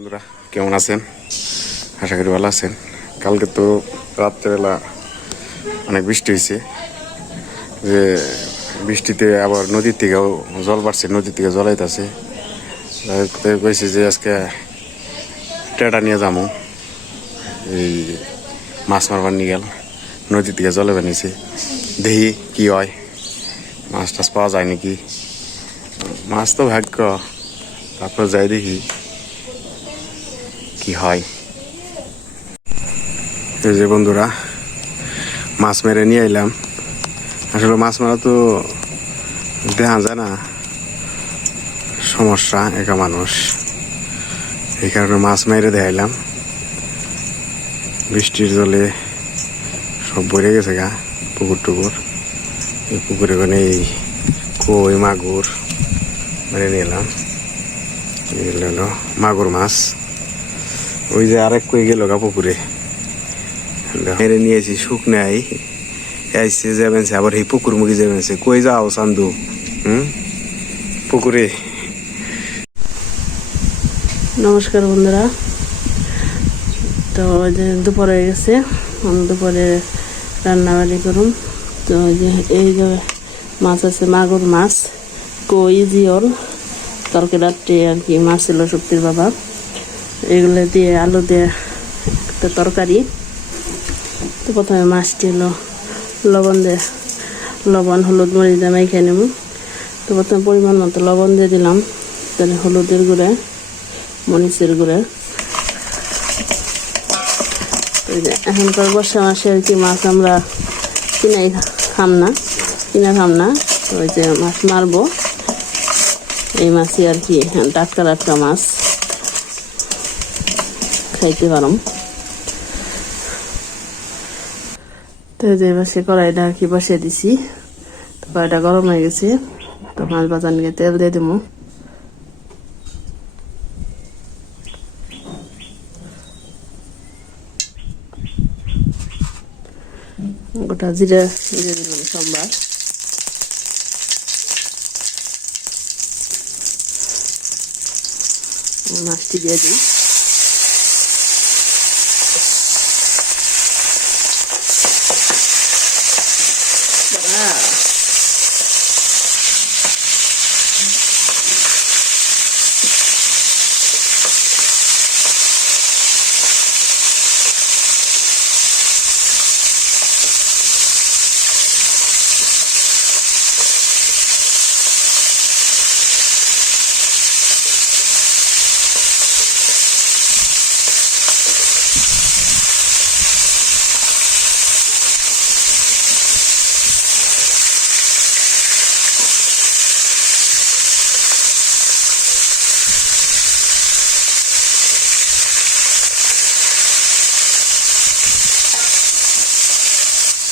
বন্ধুরা, কেমন আছেন? আশা করি ভালো আছেন। কালকে তো রাত্রেবেলা অনেক বৃষ্টি হয়েছে। যে বৃষ্টিতে আবার নদীর থেকেও জল বাড়ছে, নদীর থেকে জল আইতাছে। তাই কইছে যে আজকে টেটা নিয়ে যাব এই মাছ মারবার নিয়ে গেল, নদীর থেকে জলে বানিয়েছে দেখি কি হয়, মাছ টাছ পাওয়া যায় নাকি? মাছ তো ভাগ্য। তারপর যাই দেখি। কি হয়? এই যে বন্ধুরা, মাছ মেরে নিয়ে এলাম। আসলে মাছ মারা তো দেখা যায় না। সমস্যা, একা মানুষ। এই কারণে মাছ মেরে দেখাইলাম বৃষ্টির জলে সব ভরে গেছে গা, পুকুর টুকুর। এই পুকুরে ওখানে এই কই, মাগুর মেরে নিয়ে এলাম। মাগুর মাছ। ওই যে আরেক কই গেল গা পুকুরে। মেরে নিয়েছি শুকনাই আইসে যাবেন আবার এই পুকুর মুখে যাবেন কই যাও, চান্দু? হুম? পুকুরে। নমস্কার বন্ধুরা। তো যে দুপুর হয়ে গেছে, আমি দুপুরে রান্নাবাড়ি করুন তো যে, এই যে মাছ আছে, মাগুর মাছ, কই, জিওল রাত্রে আর কি, মাছ ছিল শক্তির বাবা। এগুলো দিয়ে আলু দিয়ে একটা তরকারি। তো প্রথমে মাছটি হলো লবণ দিয়ে লবণ, হলুদ, মরিচ দিয়ে মাইখে নেব। তো প্রথমে পরিমাণ মতো লবণ দিয়ে দিলাম। তাহলে হলুদের গুঁড়ে, মরিচের গুঁড়ে। এখনকার বর্ষা মাসে আর কি মাছ আমরা কিনাই খাম না, কিনা খাম না। তো ওই যে মাছ মারবো। এই মাছই আর কি, টাটকা টাটকা মাছ। খাইতে পারম। তো যে বসে কড়াইটা আর কি বসিয়ে দিছি। তো কড়াইটা গরম হয়ে গেছে। তো মাছ বাজার নিয়ে তেল দিয়ে দেবো গোটা জিরে দিয়ে দিলাম সোমবার। মাছটি দিয়ে দিই বাবা,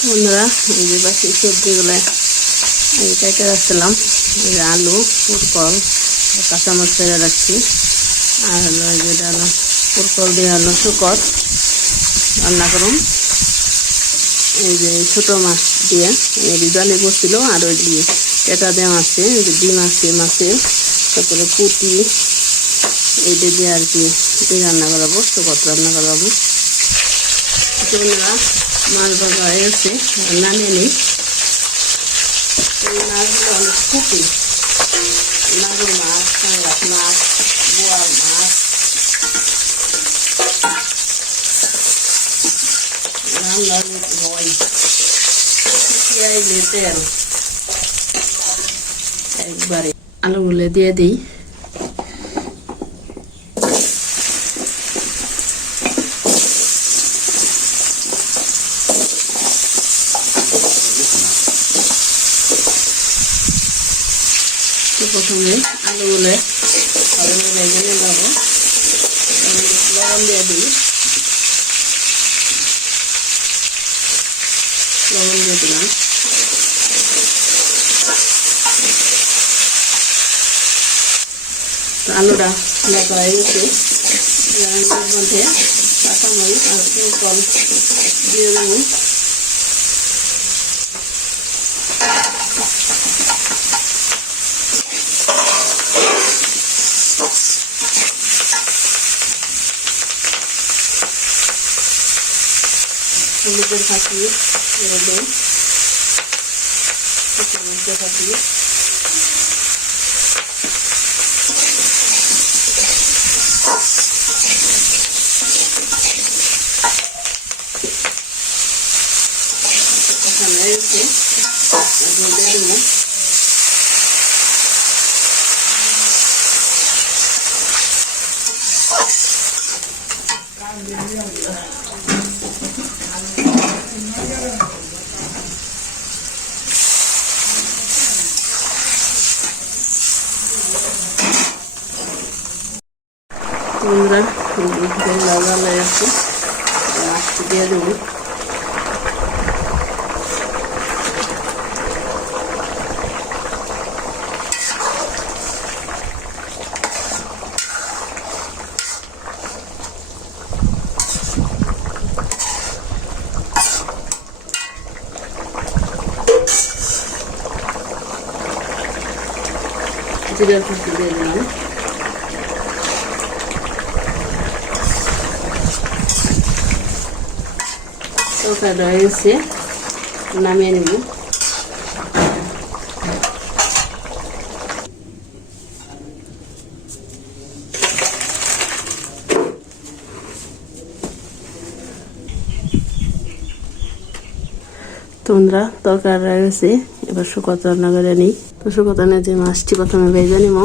বন্ধুরা, এই যে বাকি সবজিগুলো আমি কেটে রাখছিলাম, এই যে আলু, পুরকল কাঁচামরিচ ফেলে রাখছি। আর হলো এই যে এটা হলো পুরকল দিয়ে হলো শুকর, রান্না করুন এই যে ছোটো মাছ দিয়ে, এই যে বসছিল, আর ওই দিয়ে এটা দেওয়া আছে, এই যে ডিম আছে, মাছে, তারপরে পুটি এইটা দিয়ে আর কি রান্না করাবো, শুকর রান্না করাবো। বন্ধুরা মাছ ভাজা হয়ে গেছে নিই। এই মাছগুলো অনেক খুবই মাগুর মাছ কাঙ্গাস মাছ, বোয়াল মাছ। তেল একবারে আলুগুলো দিয়ে দিই। প্রথমে আলুগুলো আলুগুলো ভেজে নেব লবণ দিয়ে দিই। লবণ দিয়ে দিলাম। আলুটা দেখা, হয়ে গেছে। মধ্যে কাঁচামরিচ আর ফুলকল দিয়ে দেবো। হলুদের ফাঁকি রোদে চামচের ফাঁকি এখানে রয়েছে দিয়ে দেবো তোমরা লাগা লাগাচ্ছি মাছটি দিয়ে দেবো জিরার ফাঁকি দিয়ে দিলাম তরকারি হয়ে গেছে নামিয়ে নেব তোমরা তরকারি গেছে এবার শুকত রান্না করে নিই। তো শুকতানে যে মাছটি প্রথমে ভেজে নিব।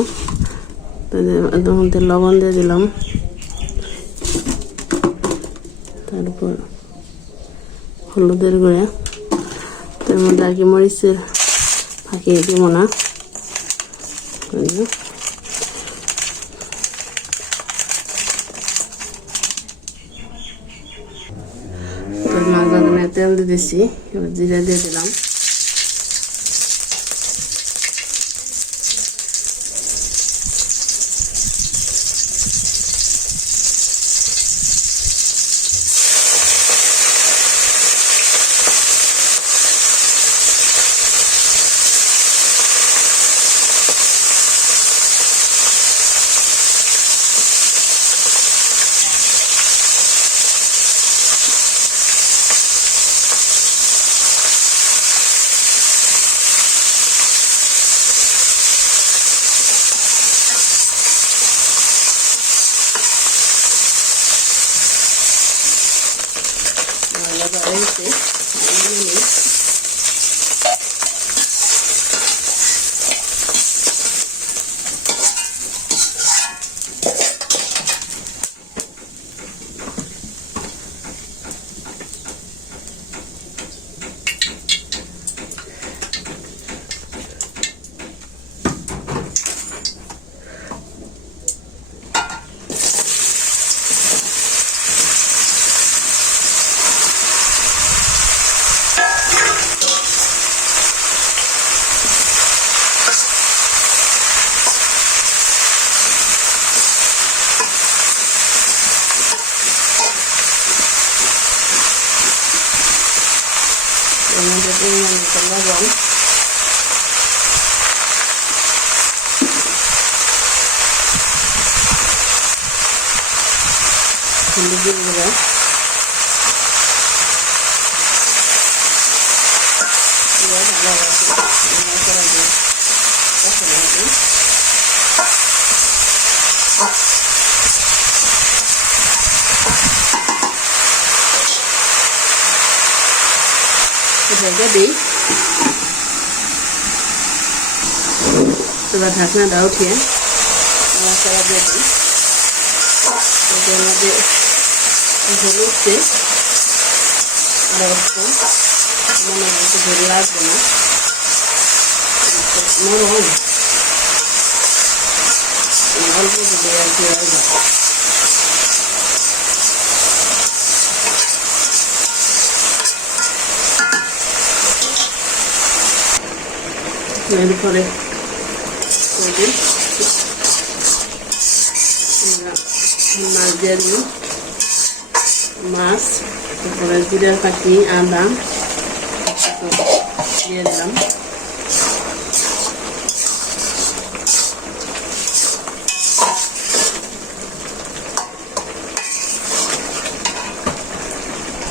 লবণ দিয়ে দিলাম। তারপর হলুদের গুঁড়া। তার মধ্যে আর কি মরিচের ফাঁকিয়ে দিব না। তেল দিয়ে দিছি, এবার জিরা দিয়ে দিলাম। agradece. Ahí viene. হলুদের গুঁড়া এবার ভালো করে নাড়াচাড়া দিয়ে কষানো হবে। এভাবে দিই এবার ঢাকনাটা উঠিয়ে নাড়াচাড়া দিয়ে দিই এটার মধ্যে ঝোল উঠছে আর একটু মনে একটু ঝোল লাগবে না। নরম। অল্প দিলে আর কি এরপরে মাছ দিয়ে দিই মাছ তারপরে জিরার পাখি আদা একটু দিয়ে দিলাম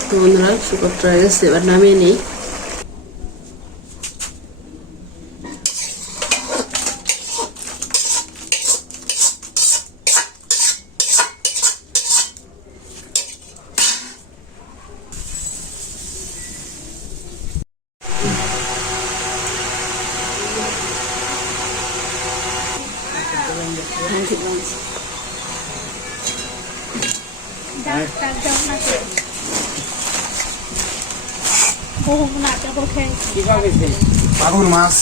তো বন্ধুরা শুকরটা হয়ে গেছে এবার নামিয়ে নিই মাগুর মাছ।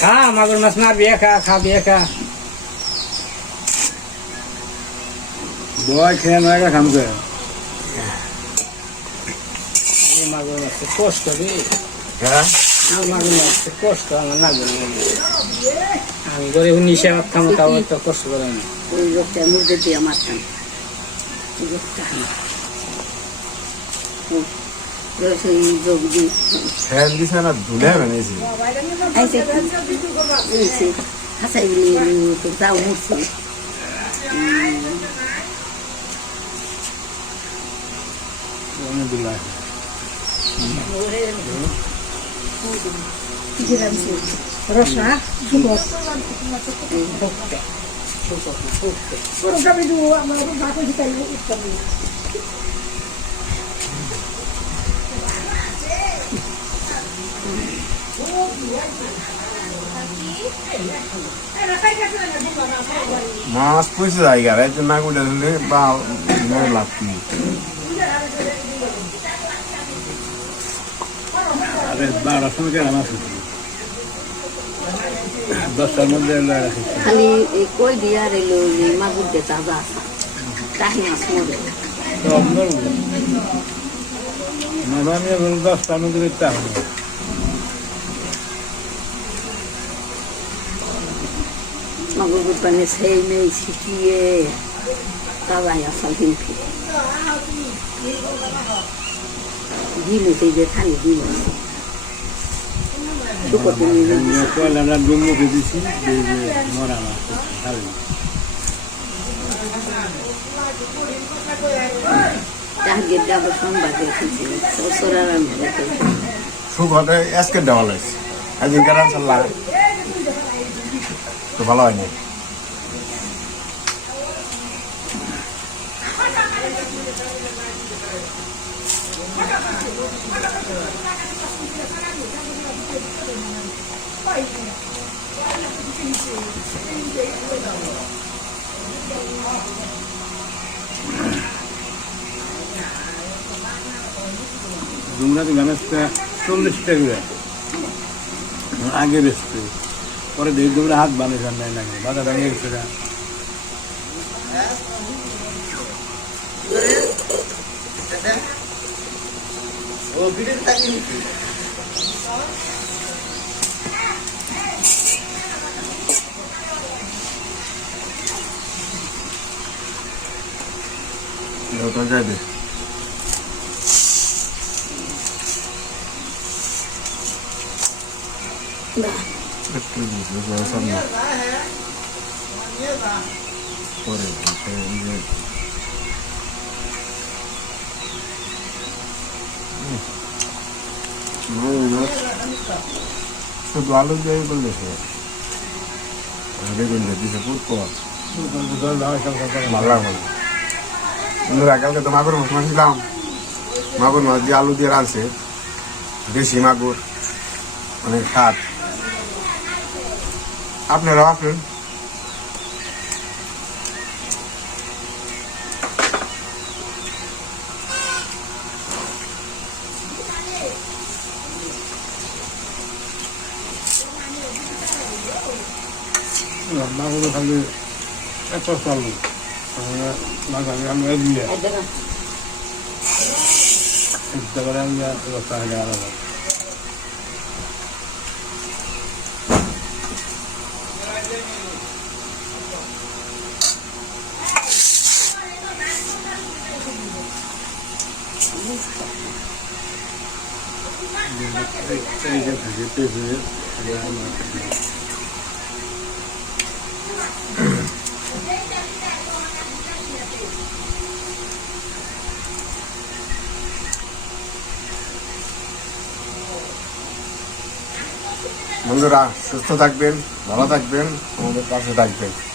খা মাগুর মাছ না বিয়ে খা খা বিয়ে খা বয় খেয়ে নয় খাম কে মাগুর মাছ কষ্ট রে। হ্যাঁ? আমার মাগুর মাছ কষ্ট আমার না আমি গরিব নিশে খাম তাও এত কষ্ট করে না ওই লোকটা মুরগি দিয়ে মারতাম। ওই লোকটা। ও, সেই যোগ দি ফ্যান দিছে না হাসাই তো যাও মুড়ছে রসা মাছ পয়সা জায়গা রাইতে না গুলে ধরলে বা মনে লাগতি আরে বারোটার সময় মাছ দশটার মধ্যে খালি কই দিয়া রে মাগুর দে তাজা তাহি মাছ মরে। দশটার মধ্যে দেখতে হবে মাগুর গুপানে সেই মেয়ে শিখিয়ে তাজাই আসাল কিন্তু দিল সেই যে খালি দিল শুকতে নিয়ে আমরা ডুমুকে দিছি মরা মাছ খাবে তাহাকে ডাবো সোমবার দেখেছি সসরার আমি দেখেছি সুখ হতে আজকে দেওয়া লাগছে একদিন কারণ চাল্লা তো ভালো হয়নি। ডুমরা তো গানের চল্লিশ টাকা। আগে বেসছে পরে দেড় ডুমরা হাত বানিয়ে যান নাই লাগে বাধা দাঁড়িয়ে গেছে তো যাবে একটু দিতে সামনে পরে শুধু আলু দিয়ে বললে সে বেগুন দিয়ে দিছে পুত ভালো বন্ধুরা কালকে তো মাগুর মাছ মাছিলাম মাগুর মাছ দিয়ে আলু দিয়ে রাঁধছে, দেশি মাগুর, অনেক খাট আপনারাও আসেন মাগুলো খালি এত চালু মাগামি আমি দিয়ে ইচ্ছা করে আমি রাস্তা হেঁটে আলাদা बंधुरा सुस्थ भलो थकबें हमारे पास